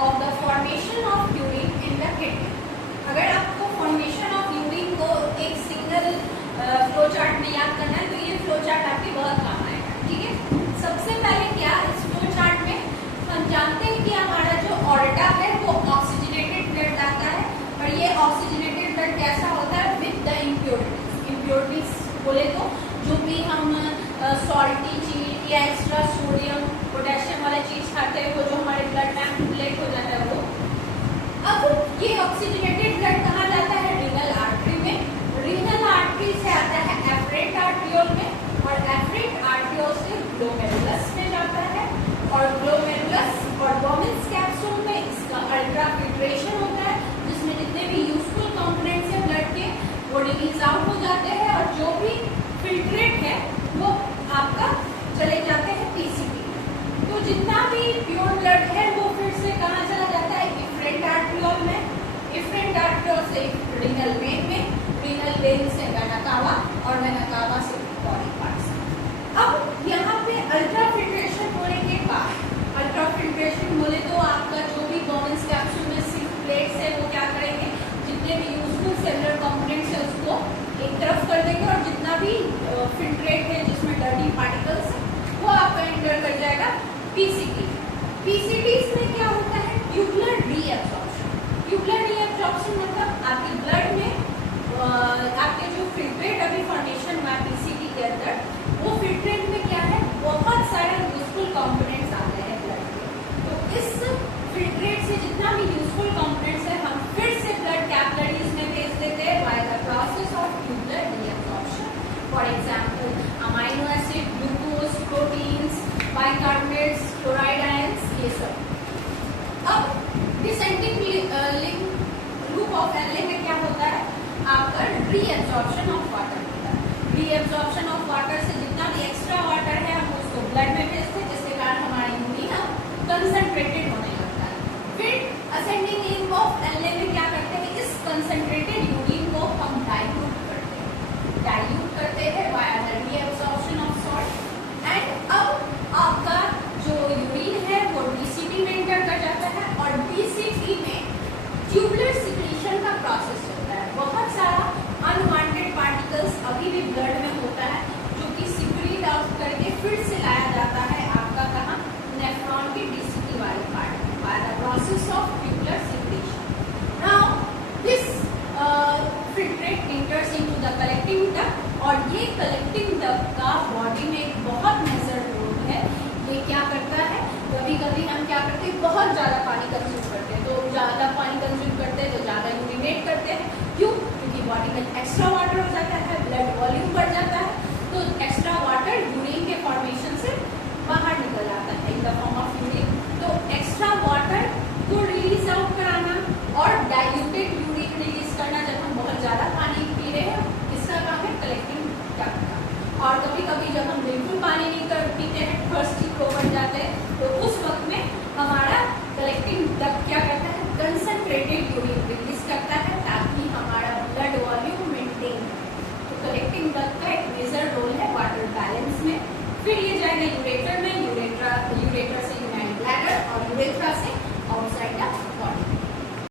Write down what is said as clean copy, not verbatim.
of the formation of urine in the kidney. अगर आपको formation of urine को एक सिंगल फ्लो चार्ट में याद करना है तो ये फ्लो चार्ट आपके बहुत काम आएगा, ठीक है। सबसे पहले क्या, इस फ्लो चार्ट में हम जानते हैं कि हमारा जो ऑर्डा है वो ऑक्सीजनेटेड ब्लड लाता है, और ये ऑक्सीजनेटेड ब्लड कैसा होता है, विद द इम्प्योरिटीज बोले तो जो भी हम सॉल्टी चीज या एक्स्ट्रा सोडियम पोटेशियम वाला चीज खाते हैं वो जो हमारे ब्लड में एक्युमुलेट हो जाता है वो। अब ये ऑक्सीजनेटेड ब्लड कहाँ जाता है, रीनल आर्टरी में। रीनल आर्टरी से आता है एफरेंट आर्ट्रियोल में, और एफरेंट आर्ट्रियोल से ग्लोमेरुलस में जाता है, और ग्लोमेरुलस और बोमेन्स कैप्सूल में इसका अल्ट्रा फिल्ट्रेशन होता है, जिसमें जितने भी यूजफुल कंपोनेंट्स हैं ब्लड के वो रिलीज आउट हो जाते हैं, और जो भी फिल्ट्रेट है वो आपका चले जाते हैं पीसीपी। तो जितना भी प्योर ब्लड है वो फिर से कहाँ चला जाता है, इफरेंट आर्ट्रियोल में, इफरेंट आर्ट्रियोल से रीनल वेन में, रीनल वेन से वेना कावा, और वेना कावा से बॉडी पार्ट्स। अब यहाँ पे अल्ट्रा फिल्ट्रेशन होने के बाद, अल्ट्रा फिल्ट्रेशन बोले तो आपका जो भी बोमेन्स कैप्सूल में सिर्फ प्लेट्स है वो क्या करेंगे, जितने भी यूजफुल सेलुलर कंपोनेंट्स है उसको एक तरफ कर देंगे, और जितना भी फिल्ट्रेट है जिसमें डर्टी पार्टिकल्स है वो आपका एंटर कर जाएगा पीसीटी। पीसीटीज में क्या होता है, ट्यूबुलर रीएब्जॉर्प्शन। ट्यूबुलर रीएब्जॉर्प्शन मतलब आपके ब्लड में आपके जो फिल्ट्रेट अभी फॉर्मेशन हुआ पीसीटी के अंदर, वो फिल्ट्रेट में क्या है, बहुत सारे यूजफुल कंपोनेंट्स आते हैं ब्लड के। तो इस फिल्ट्रेट से जितना भी यूजफुल कंपोनेंट्स है हम फिर से ब्लड कैपिलरीज में भेज देते हैं by the process of tubular reabsorption. For example amino acid, glucose, proteins, bicarbonates, chloride ions, ये सब। अब डिसेंडिंग लूप ऑफ एलए में क्या होता है, आपका रीएब्जॉर्प्शन ऑफ वाटर होता है। Reabsorption of